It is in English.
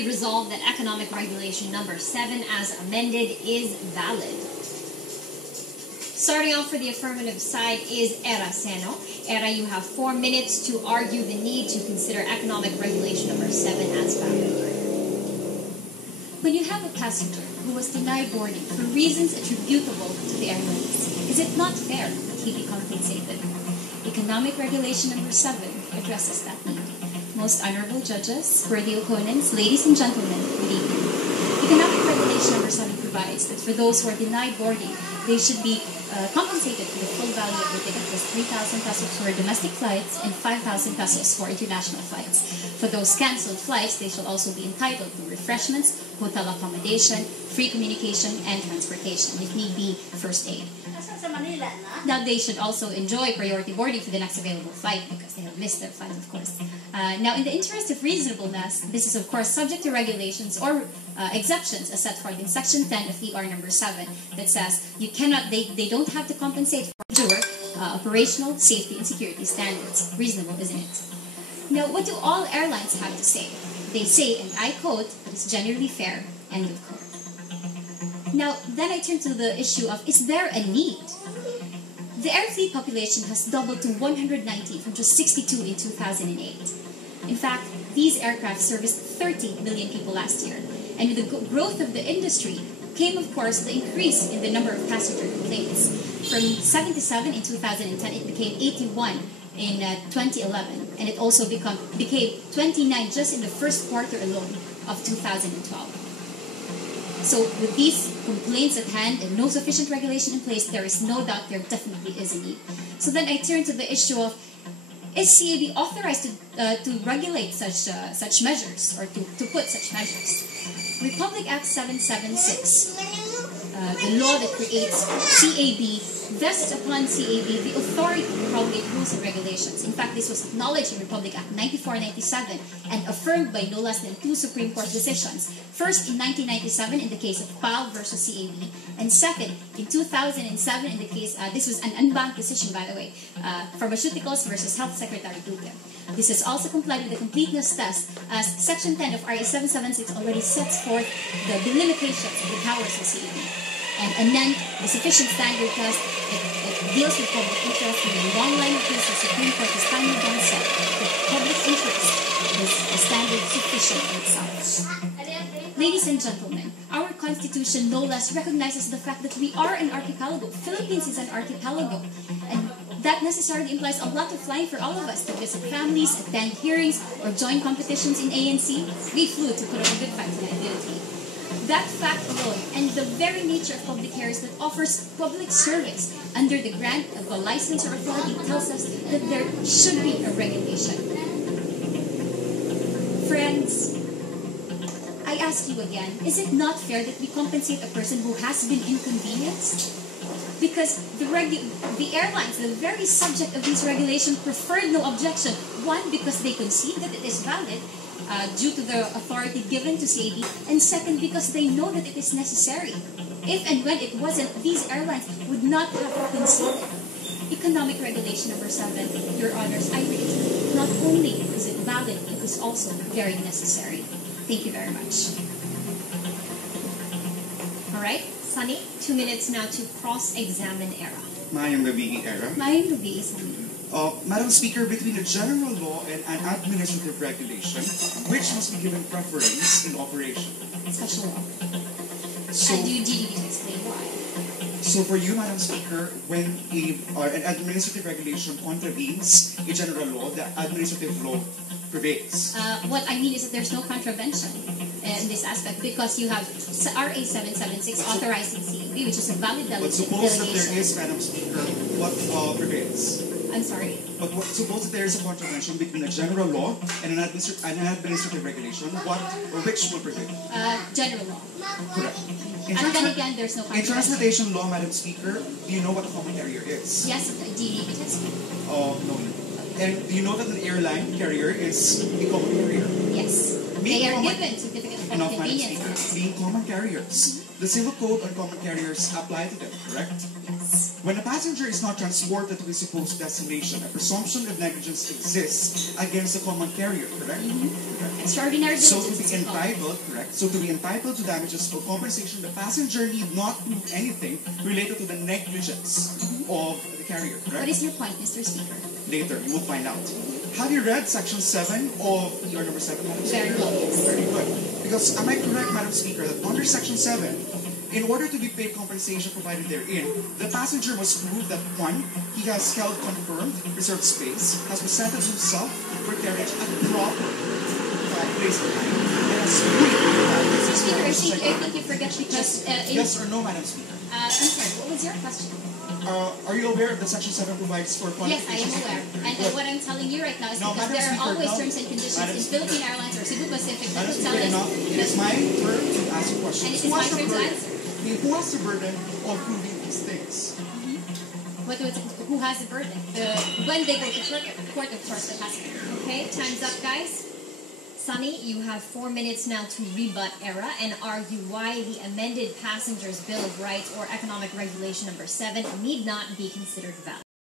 be resolved that economic regulation number 7 as amended is valid. Starting off for the affirmative side is Errah, Seno. Errah, you have 4 minutes to argue the need to consider economic regulation number 7 as valid. When you have a passenger who was denied boarding for reasons attributable to the airlines, is it not fair that he be compensated? Economic regulation number 7 addresses that need. Most honorable judges, worthy opponents, ladies and gentlemen, good evening. Economic regulation number 7 provides that for those who are denied boarding, they should be compensated for the full value of the ticket, plus 3,000 pesos for domestic flights and 5,000 pesos for international flights. For those cancelled flights, they shall also be entitled to refreshments, hotel accommodation, free communication, and transportation, if need be, first aid. Now, they should also enjoy priority boarding for the next available flight because they have missed their flight, of course. Now, in the interest of reasonableness, this is, of course, subject to regulations or exceptions as set forth in Section 10 of ER number 7 that says you cannot, they don't have to compensate for operational, safety, and security standards. Reasonable, isn't it? Now, what do all airlines have to say? They say, and I quote, that it's generally fair, end of quote. Now, then I turn to the issue of, is there a need? The air fleet population has doubled to 190 from just 62 in 2008. In fact, these aircraft serviced 30 million people last year. And with the growth of the industry came, of course, the increase in the number of passenger complaints. From 77 in 2010, it became 81 in 2011. And it also became 29 just in the first quarter alone of 2012. So with these complaints at hand and no sufficient regulation in place, there is no doubt there definitely is a need. So then I turn to the issue of, is CAB authorized to regulate such measures or to put such measures? Republic Act 776, the law that creates CAB, vests upon CAB the authority to promulgate rules and regulations. In fact, this was acknowledged in Republic Act 9497 and affirmed by no less than 2 Supreme Court decisions. First, in 1997 in the case of PAL versus CAB, and second, in 2007 in the case, this was an unbanked decision, by the way, Pharmaceuticals versus Health Secretary Duque. This has also complied with the completeness test, as Section 10 of RA 776 already sets forth the delimitations of the powers of CAB. And then the sufficient standard test, it deals with public interest, and in the long line of cases, the Supreme Court has finally done said that public interest is a standard sufficient in itself. Ladies and gentlemen, our Constitution no less recognizes the fact that we are an archipelago. Philippines is an archipelago. And that necessarily implies a lot of flying for all of us to visit families, attend hearings, or join competitions in ANC. We flew to put up a good fight for liability. That fact alone, and the very nature of public carriers that offers public service under the grant of a license or authority, tells us that there should be a regulation. Friends, I ask you again, is it not fair that we compensate a person who has been inconvenienced? Because the airlines, the very subject of these regulations, preferred no objection. One, because they concede that it is valid, due to the authority given to CAB, and second, because they know that it is necessary. If and when it wasn't, these airlines would not have conceded. Economic regulation number 7, Your Honors, I reiterate, not only is it valid, it is also very necessary. Thank you very much. All right, Sunny, 2 minutes now to cross-examine Errah. Mayong gabi, Errah. Mayong gabi, Sunny. Madam Speaker, between a general law and an administrative regulation, which must be given preference in operation? Special law. So, and do you need to explain why? So for you, Madam Speaker, when an administrative regulation contravenes a general law, the administrative law prevails. What I mean is that there's no contravention in this aspect because you have RA 776 authorizing CAB, which is a valid delegation. But suppose that there is, Madam Speaker, what prevails? I'm sorry? But suppose that there is a contravention between a general law and an administrative regulation, which will prevail? General law. Correct. And then again, there's no contravention. In transportation law, Madam Speaker, do you know what a common carrier is? Yes, do you need to explain? No. And do you know that an airline carrier is a common carrier? Yes. They are given certificate of convenience. Being common carriers, the Civil Code on common carriers apply to them, correct? Yes. When a passenger is not transported to his supposed destination, a presumption of negligence exists against the common carrier, correct? Correct. Extraordinary So to diligence be is called. entitled, correct? So to be entitled to damages or compensation, the passenger need not prove anything related to the negligence of the carrier, What correct? is your point, Mr. Speaker? Later, you will find out. Have you read section 7 of ER number 7, Madam Very Speaker? well, yes. Very good. Because am I correct, Madam Speaker, that under section 7, in order to be paid compensation provided therein, the passenger must prove that 1, he has held confirmed reserved space, has presented himself for carriage at the proper place of time, and has fully complied with Mr. his Speaker, I check. think you forget because Yes or no, Madam Speaker? I'm sorry, what was your question? Are you aware of the section 7 provides for Yes, I am qualifications? aware. And Good. what I'm telling you right now is No, because Madam there are Speaker, always no. terms and conditions Madam in Speaker. Philippine Airlines or Cebu Pacific that Madam would tell Speaker, us no, it is my turn to ask you questions. And it is Who my has the turn to burden? answer. Who has the burden of proving these things? who has the burden. When they go to court, of course, the passenger. Okay, time's up, guys. Sunny, you have 4 minutes now to rebut Errah and argue why the amended Passengers Bill of Rights or Economic Regulation number 7 need not be considered valid.